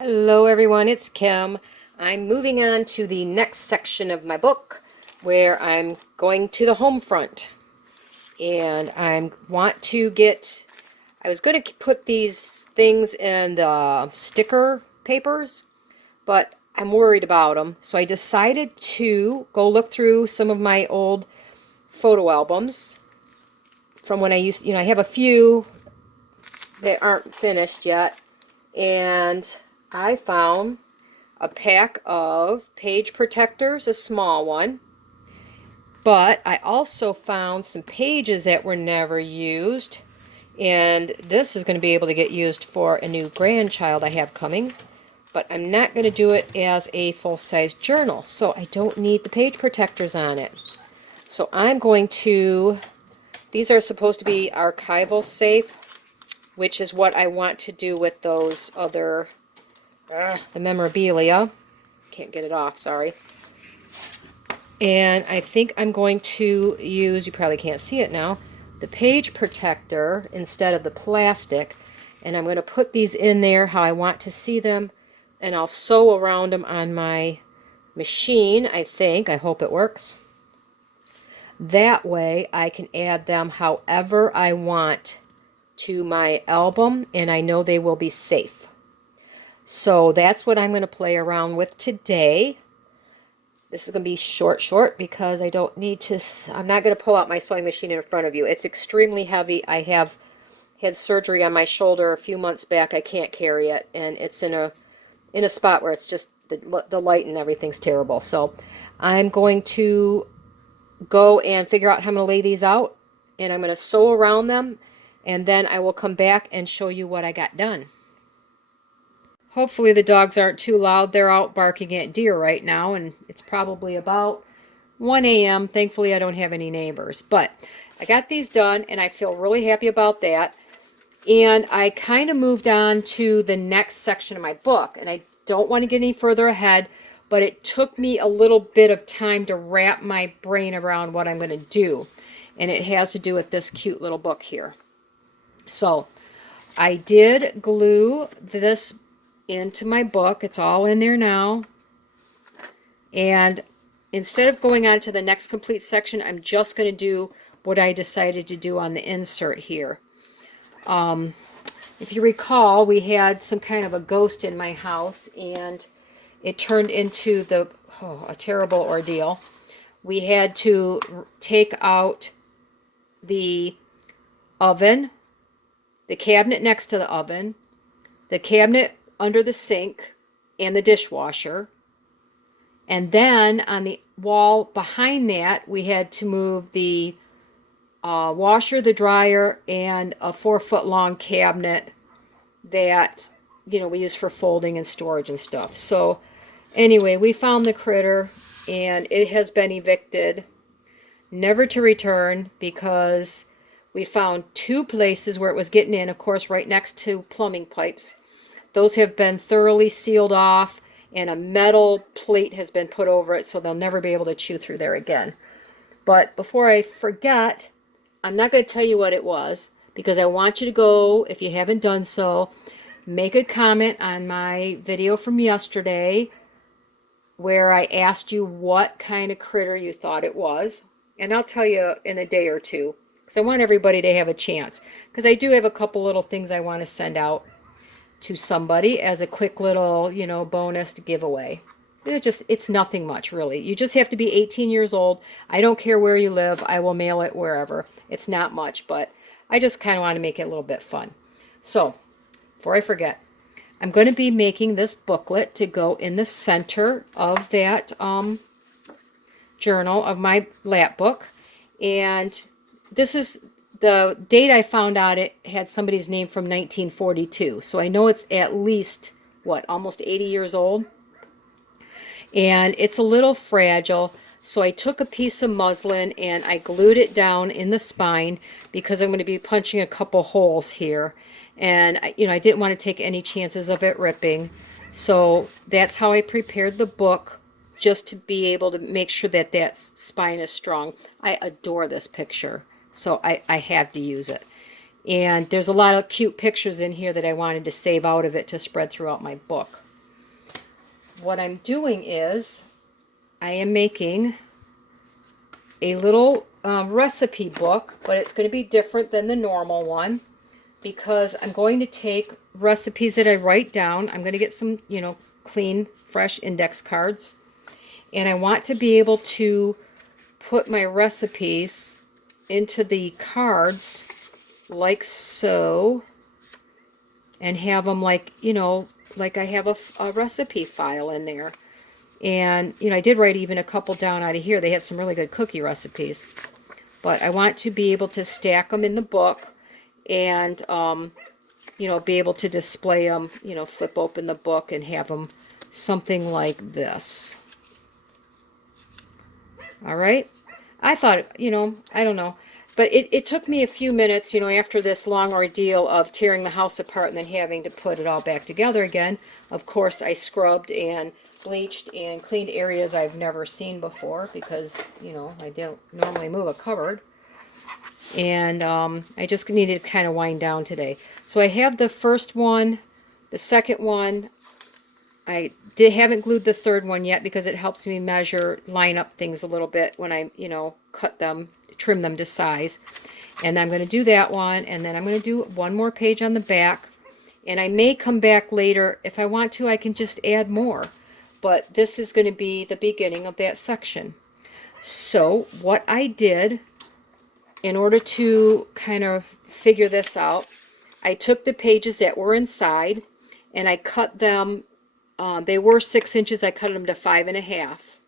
Hello everyone, it's Kim. I'm moving on to the next section of my book where I'm going to the home front. And I was going to put these things in the sticker papers, but I'm worried about them. So I decided to go look through some of my old photo albums from when I have a few that aren't finished yet. And I found a pack of page protectors, a small one. But I also found some pages that were never used. And this is going to be able to get used for a new grandchild I have coming. But I'm not going to do it as a full-size journal, so I don't need the page protectors on it. So I'm going to, these are supposed to be archival safe, which is what I want to do with those other, the memorabilia. Can't get it off, sorry. And I think I'm going to use, you probably can't see it now, the page protector instead of the plastic. And I'm going to put these in there how I want to see them. And I'll sew around them on my machine, I think. I hope it works. That way I can add them however I want to my album, and I know they will be safe. So that's what I'm going to play around with today. This is going to be short because I don't need to, I'm not going to pull out my sewing machine in front of you. It's extremely heavy. I have had surgery on my shoulder a few months back. I can't carry it, and it's in a spot where it's just the light and everything's terrible. So I'm going to go and figure out how I'm going to lay these out, and I'm going to sew around them, and then I will come back and show you what I got done. Hopefully the dogs aren't too loud. They're out barking at deer right now, and it's probably about 1 a.m. Thankfully, I don't have any neighbors. But I got these done, and I feel really happy about that. And I kind of moved on to the next section of my book, and I don't want to get any further ahead, but it took me a little bit of time to wrap my brain around what I'm going to do. And it has to do with this cute little book here. So I did glue this into my book. It's all in there now. And instead of going on to the next complete section, I'm just going to do what I decided to do on the insert here. If you recall, we had some kind of a ghost in my house, and it turned into a terrible ordeal. We had to take out the oven, the cabinet next to the oven, the cabinet under the sink, and the dishwasher. And then on the wall behind that, we had to move the washer, the dryer, and a 4-foot long cabinet that, we use for folding and storage and stuff. So anyway, we found the critter, and it has been evicted, never to return, because we found 2 places where it was getting in, of course, right next to plumbing pipes. Those have been thoroughly sealed off, and a metal plate has been put over it, so they'll never be able to chew through there again. But before I forget, I'm not going to tell you what it was, because I want you to go, if you haven't done so, make a comment on my video from yesterday where I asked you what kind of critter you thought it was. And I'll tell you in a day or two, because I want everybody to have a chance. Because I do have a couple little things I want to send out to somebody as a quick little, bonus giveaway. It's nothing much, really. You just have to be 18 years old. I don't care where you live. I will mail it wherever. It's not much, but I just kind of want to make it a little bit fun. So, before I forget, I'm going to be making this booklet to go in the center of that journal of my Lapbook. And this is the date I found out. It had somebody's name from 1942. So I know it's at least, almost 80 years old. And it's a little fragile. So I took a piece of muslin and I glued it down in the spine, because I'm going to be punching a couple holes here. And, I didn't want to take any chances of it ripping. So that's how I prepared the book, just to be able to make sure that that spine is strong. I adore this picture, so I have to use it. And there's a lot of cute pictures in here that I wanted to save out of it to spread throughout my book. what I'm doing is I am making a little recipe book, but it's going to be different than the normal one because I'm going to take recipes that I write down. I'm going to get some, clean, fresh index cards. And I want to be able to put my recipes into the cards like so and have them like, like I have a recipe file in there. And, I did write even a couple down out of here. They had some really good cookie recipes. But I want to be able to stack them in the book and, be able to display them, flip open the book and have them something like this. All right. I thought, I don't know. But it took me a few minutes, after this long ordeal of tearing the house apart and then having to put it all back together again. Of course, I scrubbed and bleached and cleaned areas I've never seen before because, I don't normally move a cupboard. And I just needed to kind of wind down today. So I have the first one, the second one. I haven't glued the third one yet because it helps me measure, line up things a little bit when I, cut them, trim them to size. And I'm going to do that one, and then I'm going to do one more page on the back. And I may come back later. If I want to, I can just add more. But this is going to be the beginning of that section. So what I did, in order to kind of figure this out, I took the pages that were inside, and I cut them. They were 6 inches. I cut them to 5.5.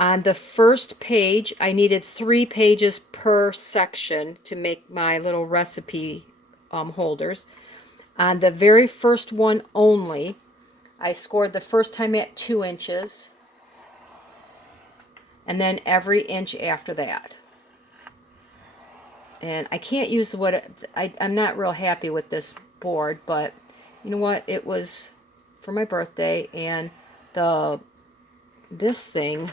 On the first page, I needed 3 pages per section to make my little recipe holders. On the very first one only, I scored the first time at 2 inches, and then every inch after that. And I can't use I'm not real happy with this board, but you know what? It was for my birthday, and this thing,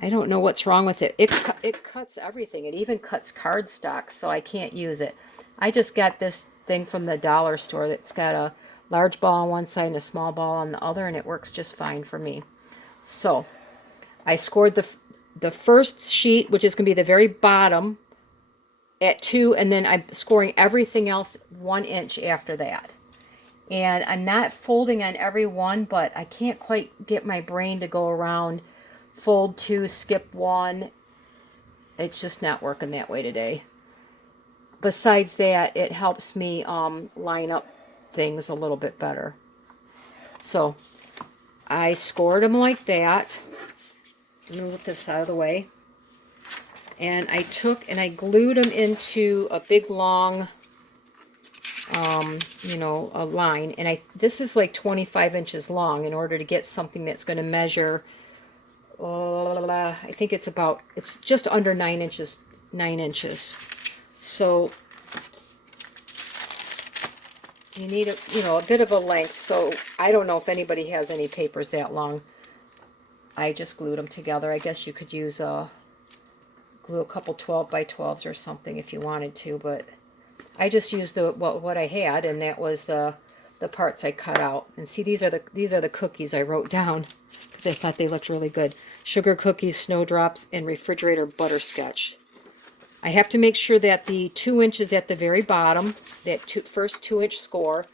I don't know what's wrong with it. It cuts everything. It even cuts cardstock, so I can't use it. I just got this thing from the dollar store that's got a large ball on one side and a small ball on the other, and it works just fine for me. So I scored the first sheet, which is going to be the very bottom, at 2, and then I'm scoring everything else 1 inch after that. And I'm not folding on every one, but I can't quite get my brain to go around fold 2, skip 1. It's just not working that way today. Besides that, it helps me line up things a little bit better. So I scored them like that. Move this out of the way. And I took and I glued them into a big long, a line. And this is like 25 inches long in order to get something that's going to measure, I think it's just under 9 inches. 9 inches. So you need a bit of a length. So I don't know if anybody has any papers that long. I just glued them together. I guess you could use glue a couple 12 by 12s or something if you wanted to, but I just used what I had, and that was the parts I cut out. And see, these are the cookies I wrote down because I thought they looked really good. Sugar cookies, snowdrops, and refrigerator butterscotch. I have to make sure that the 2 inches at the very bottom, that first 2 inch score,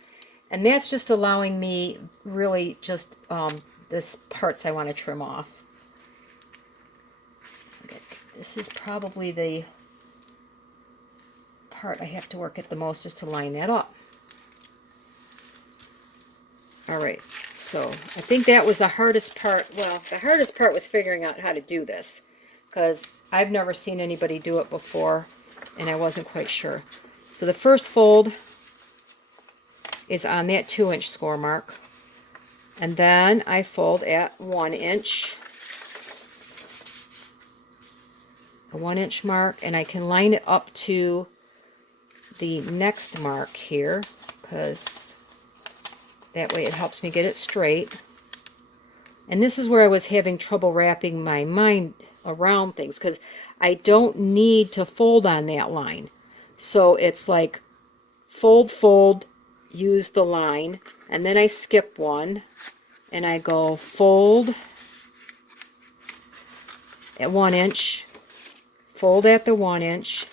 and that's just allowing me really just this parts I want to trim off. Okay, this is probably the part I have to work at the most, is to line that up. All right, so I think that was the hardest part. Well, the hardest part was figuring out how to do this because I've never seen anybody do it before, and I wasn't quite sure. So the first fold is on that 2 inch score mark, and then I fold at 1 inch, the 1 inch mark, and I can line it up to the next mark here because that way it helps me get it straight. And this is where I was having trouble wrapping my mind around things because I don't need to fold on that line. So it's like fold, fold, use the line, and then I skip one, and I go fold at 1 inch, fold at the 1 inch,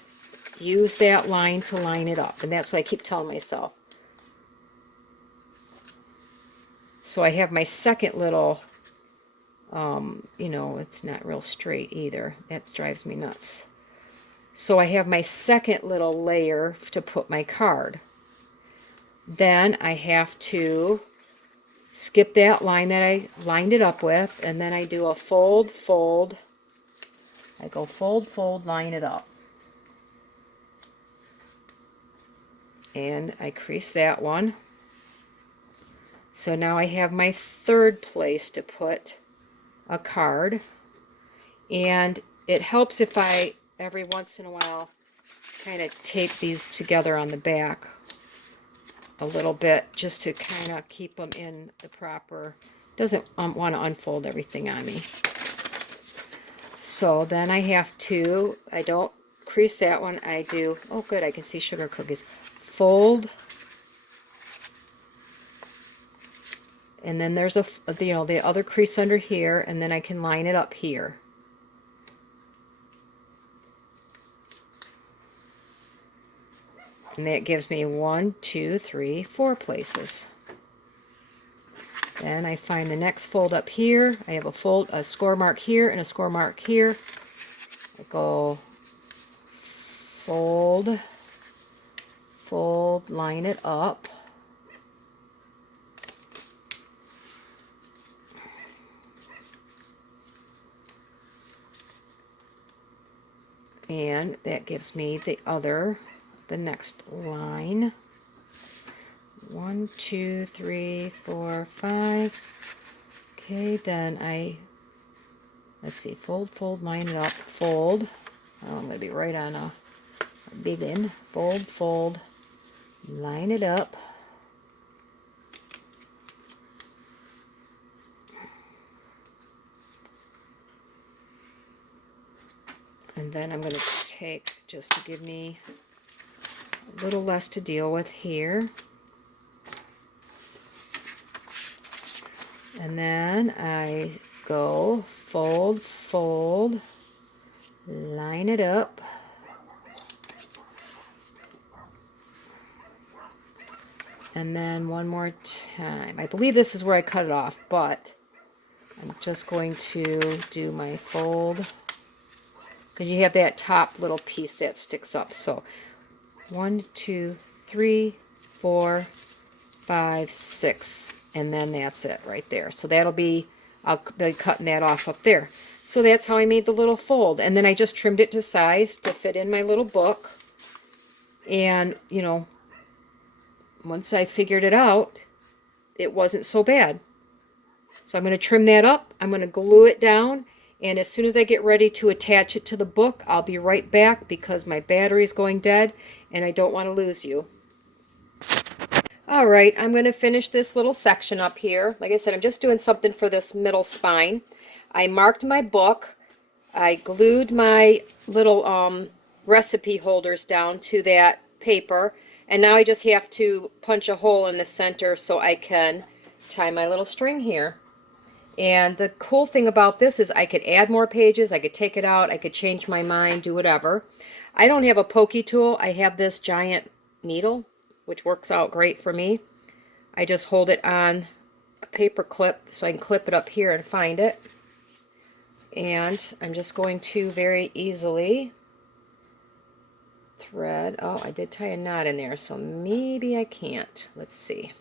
use that line to line it up. And that's what I keep telling myself. So I have my second little, you know, it's not real straight either. That drives me nuts. So I have my second little layer to put my card. Then I have to skip that line that I lined it up with, and then I do a fold, fold. I go fold, fold, line it up. And I crease that one. So now I have my third place to put a card. And it helps if I, every once in a while, kind of tape these together on the back a little bit, just to kind of keep them in the proper, doesn't want to unfold everything on me. So then I have to, I don't crease that one, I do, oh good, I can see sugar cookies. Fold, and then there's a, you know, the other crease under here, and then I can line it up here. And that gives me 1, 2, 3, 4 places. Then I find the next fold up here. I have a score mark here and a score mark here. I go fold, fold, line it up. And that gives me the next line. 1, 2, 3, 4, 5. Okay, then let's see, fold, fold, line it up, fold. Oh, I'm going to be right on a big one. Fold, fold, line it up. And then I'm going to take, just to give me a little less to deal with here. And then I go fold, fold, line it up. And then one more time. I believe this is where I cut it off, but I'm just going to do my fold, because you have that top little piece that sticks up. So 1, 2, 3, 4, 5, 6, and then that's it right there. So that'll be, I'll be cutting that off up there. So that's how I made the little fold. And then I just trimmed it to size to fit in my little book. And, you know, once I figured it out, it wasn't so bad. So I'm going to trim that up. I'm going to glue it down. And as soon as I get ready to attach it to the book, I'll be right back, because my battery is going dead and I don't want to lose you. All right, I'm going to finish this little section up here. Like I said, I'm just doing something for this middle spine. I marked my book. I glued my little recipe holders down to that paper. And now I just have to punch a hole in the center so I can tie my little string here. And the cool thing about this is I could add more pages, I could take it out, I could change my mind, do whatever. I don't have a pokey tool. I have this giant needle, which works out great for me. I just hold it on a paper clip so I can clip it up here and find it. And I'm just going to very easily thread. Oh, I did tie a knot in there, so maybe I can't. Let's see.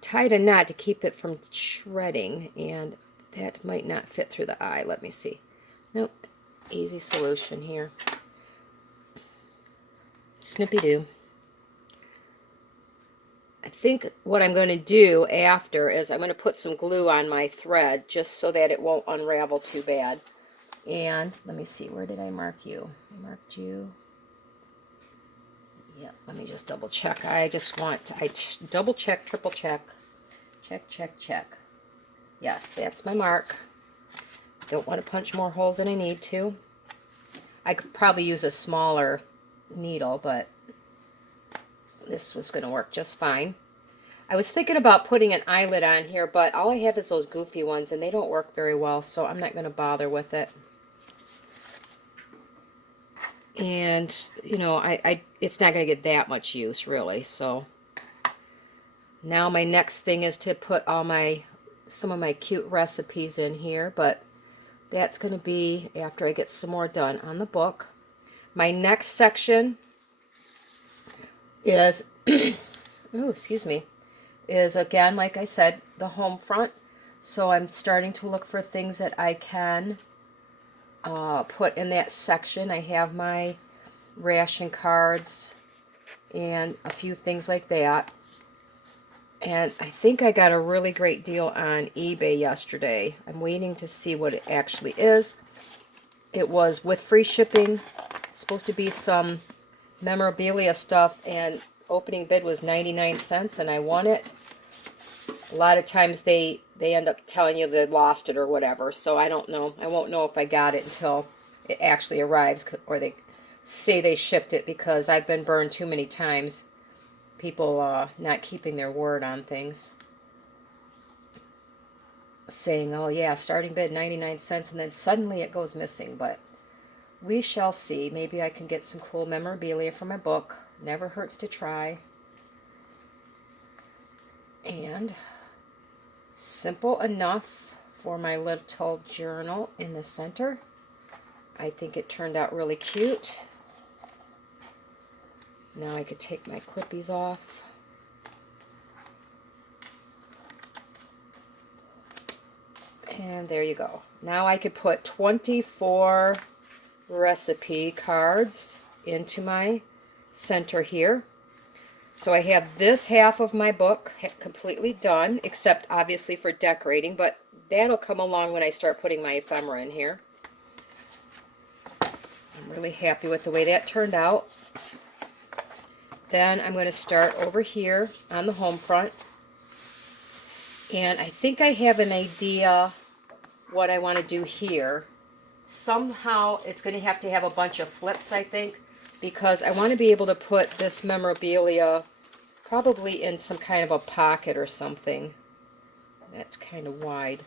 Tied a knot to keep it from shredding, and that might not fit through the eye. Let me see. Nope. Easy solution here. Snippy-doo. I think what I'm going to do after is I'm going to put some glue on my thread just so that it won't unravel too bad. And let me see, where did I mark you? I marked you. Yeah, let me just double check. I double check, triple check. Check, check, check. Yes, that's my mark. Don't want to punch more holes than I need to. I could probably use a smaller needle, but this was going to work just fine. I was thinking about putting an eyelid on here, but all I have is those goofy ones, and they don't work very well, so I'm not going to bother with it. And, you know, it's not going to get that much use, really. So now my next thing is to put some of my cute recipes in here, but that's going to be after I get some more done on the book. My next section is, oh, excuse me, is again, like I said, the home front. So I'm starting to look for things that I can put in that section. I have my ration cards and a few things like that. And I think I got a really great deal on eBay yesterday. I'm waiting to see what it actually is. It was with free shipping. It's supposed to be some memorabilia stuff, and opening bid was 99 cents, and I won it. A lot of times they end up telling you they lost it or whatever, so I don't know. I won't know if I got it until it actually arrives, or they say they shipped it, because I've been burned too many times. People not keeping their word on things. Saying, oh yeah, starting bid 99 cents, and then suddenly it goes missing, but we shall see. Maybe I can get some cool memorabilia for my book. Never hurts to try. And simple enough for my little journal in the center. I think it turned out really cute. Now I could take my clippies off. And there you go. Now I could put 24 recipe cards into my center here. So I have this half of my book completely done, except obviously for decorating, but that'll come along when I start putting my ephemera in here. I'm really happy with the way that turned out. Then I'm going to start over here on the home front. And I think I have an idea what I want to do here. Somehow it's going to have a bunch of flips, I think, because I want to be able to put this memorabilia probably in some kind of a pocket or something. That's kind of wide.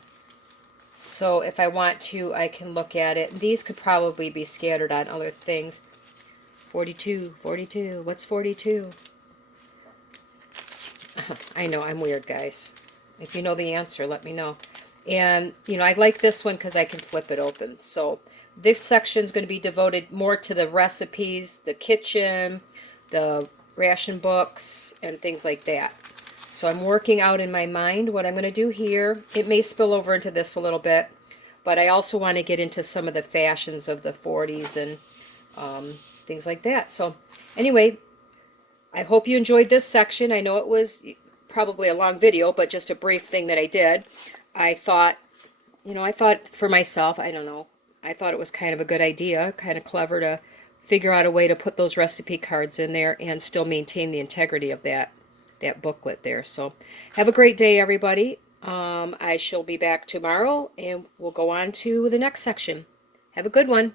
So if I want to, I can look at it. These could probably be scattered on other things. 42, 42, what's 42? I know, I'm weird, guys. If you know the answer, let me know. And, you know, I like this one because I can flip it open. So this section is going to be devoted more to the recipes, the kitchen, the ration books, and things like that. So I'm working out in my mind what I'm going to do here. It may spill over into this a little bit, but I also want to get into some of the fashions of the 40s and things like that. So anyway, I hope you enjoyed this section. I know it was probably a long video, but just a brief thing that I did. I thought for myself, I don't know, I thought it was kind of a good idea, kind of clever to figure out a way to put those recipe cards in there and still maintain the integrity of that booklet there. So have a great day, everybody. I shall be back tomorrow, and we'll go on to the next section. Have a good one.